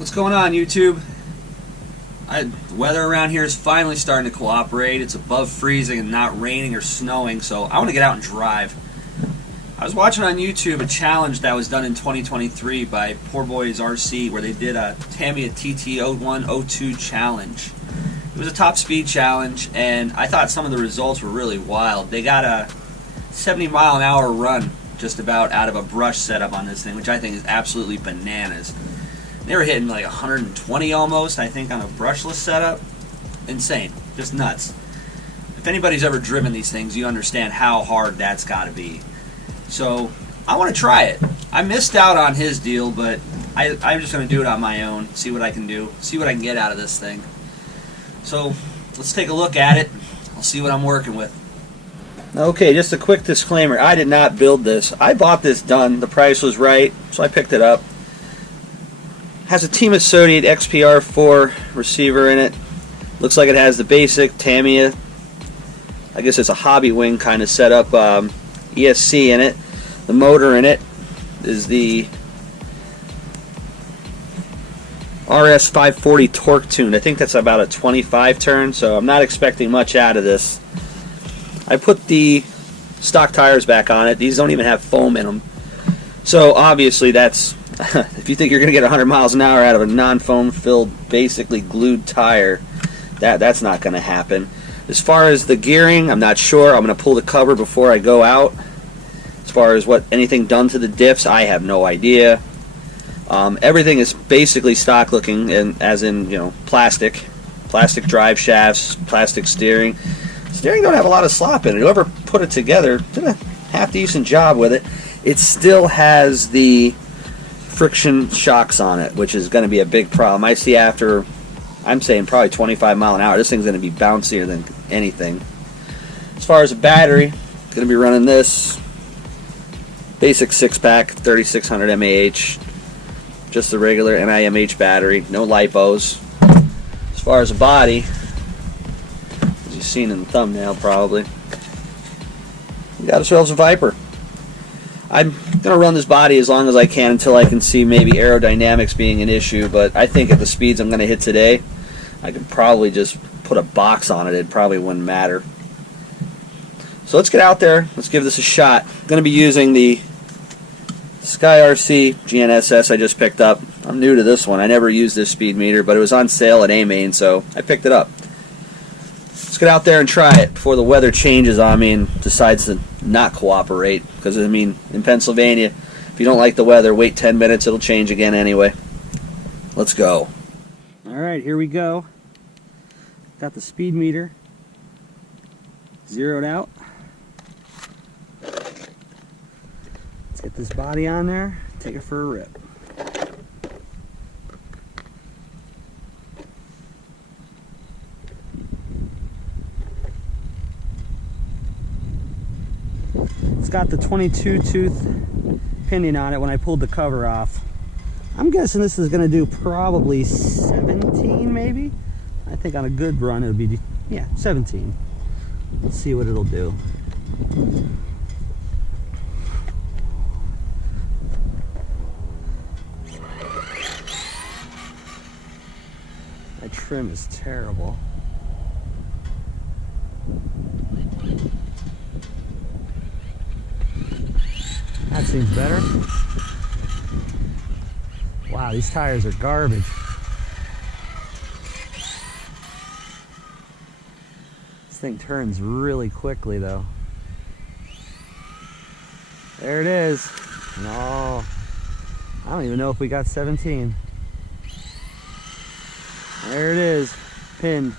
What's going on, YouTube? The weather around here is finally starting to cooperate. It's above freezing and not raining or snowing, so I want to get out and drive. I was watching on YouTube a challenge that was done in 2023 by Poor Boys RC, where they did a Tamiya TT0102 challenge. It was a top speed challenge, and I thought some of the results were really wild. They got a 70-mile-an-hour run just about out of a brush setup on this thing, which I think is absolutely bananas. They were hitting like 120 almost, I think, on a brushless setup. Insane. Just nuts. If anybody's ever driven these things, you understand how hard that's got to be. So, I want to try it. I missed out on his deal, but I'm just going to do it on my own, see what I can do, see what I can get out of this thing. So, let's take a look at it. I'll see what I'm working with. Okay, just a quick disclaimer. I did not build this. I bought this done. The price was right, so I picked it up. Has a Tamiya XPR4 receiver in it. Looks like it has the basic Tamiya, I guess it's a hobby wing kind of setup, ESC in it. The motor in it is the RS540 torque tuned. I think that's about a 25 turn, so I'm not expecting much out of this. I put the stock tires back on it. These don't even have foam in them. So obviously that's, if you think you're going to get 100 miles an hour out of a non-foam filled, basically glued tire, that's not going to happen. As far as the gearing, I'm not sure. I'm going to pull the cover before I go out. As far as anything done to the diffs, I have no idea. Everything is basically stock looking, and as in, plastic drive shafts, plastic steering. Steering don't have a lot of slop in it. Whoever put it together did a half decent job with it. It still has the friction shocks on it, which is going to be a big problem. I see after, I'm saying probably 25 mile an hour, this thing's going to be bouncier than anything. As far as a battery, going to be running this basic 6-pack 3600 mAh, just the regular NIMH battery, no lipos. As far as a body, as you've seen in the thumbnail probably, we got ourselves a Viper. I'm going to run this body as long as I can until I can see maybe aerodynamics being an issue, but I think at the speeds I'm going to hit today, I could probably just put a box on it. It probably wouldn't matter. So let's get out there. Let's give this a shot. I'm going to be using the Sky RC GNSS I just picked up. I'm new to this one. I never used this speed meter, but it was on sale at A-Main, so I picked it up. Let's get out there and try it before the weather changes on me and decides to not cooperate. Because, I mean, in Pennsylvania, if you don't like the weather, wait 10 minutes, it'll change again anyway. Let's go. Alright, here we go. Got the speed meter zeroed out. Let's get this body on there, take it for a rip. It's got the 22 tooth pinion on it when I pulled the cover off. I'm guessing this is going to do probably 17 maybe. I think on a good run it'll be, yeah, 17. Let's see what it'll do. That trim is terrible. That seems better. Wow, these tires are garbage. This thing turns really quickly though. There it is. No, I don't even know if we got 17. There it is, pinned.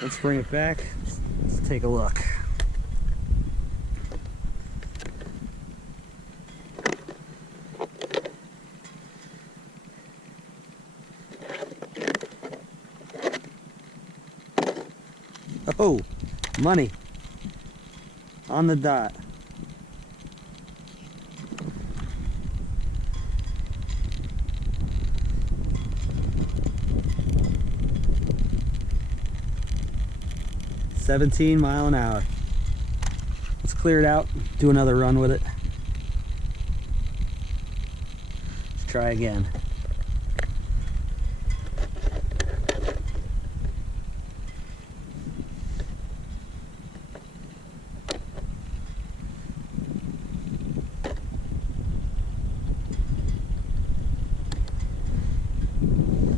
Let's bring it back. Let's take a look. Oh, money on the dot. $17 miles an hour. Let's clear it out, do another run with it. Let's try again.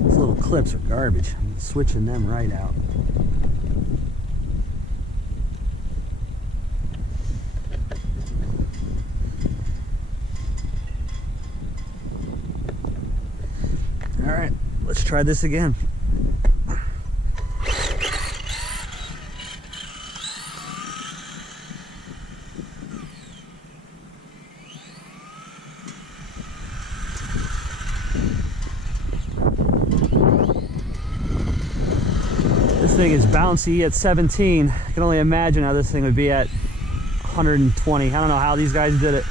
These little clips are garbage. I'm switching them right out. Alright, let's try this again. This thing is bouncy at 17. I can only imagine how this thing would be at 120. I don't know how these guys did it.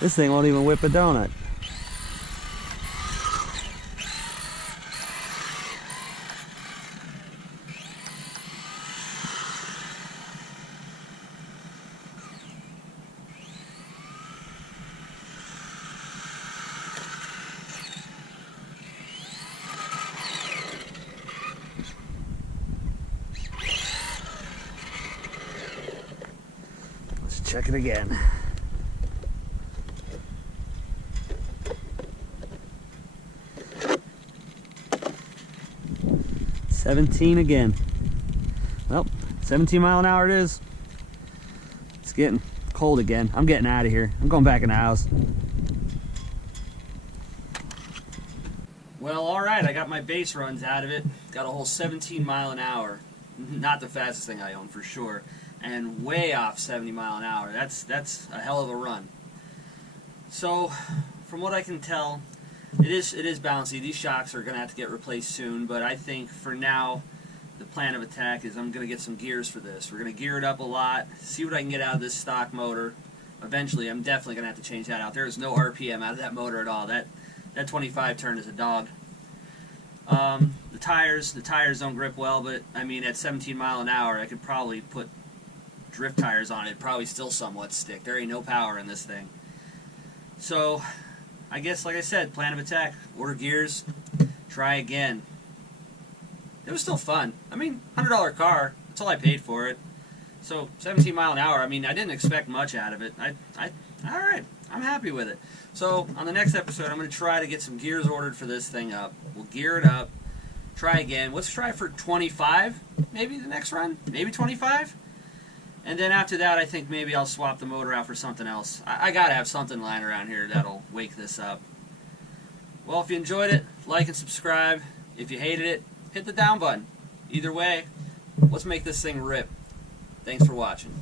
This thing won't even whip a donut. Let's check it again. $17 again. Well, 17 mile an hour it is. It's getting cold again. I'm getting out of here. I'm going back in the house. Well, alright, I got my base runs out of it. Got a whole 17 mile an hour. Not the fastest thing I own for sure. And way off 70 mile an hour. That's a hell of a run. So, from what I can tell, it is bouncy. These shocks are going to have to get replaced soon, but I think for now the plan of attack is I'm going to get some gears for this. We're going to gear it up a lot, see what I can get out of this stock motor. Eventually I'm definitely going to have to change that out. There is no RPM out of that motor at all. That 25 turn is a dog. The tires don't grip well, but I mean at 17 mile an hour I could probably put drift tires on it, probably still somewhat stick. There ain't no power in this thing. So I guess, like I said, plan of attack, order gears, try again. It was still fun. I mean, $100 car, that's all I paid for it. So 17 mile an hour, I mean, I didn't expect much out of it. Alright, I'm happy with it. So on the next episode, I'm going to try to get some gears ordered for this thing up. We'll gear it up, try again. Let's try for 25, maybe the next run, maybe 25. And then after that, I think maybe I'll swap the motor out for something else. I gotta have something lying around here that'll wake this up. Well, if you enjoyed it, like and subscribe. If you hated it, hit the down button. Either way, let's make this thing rip. Thanks for watching.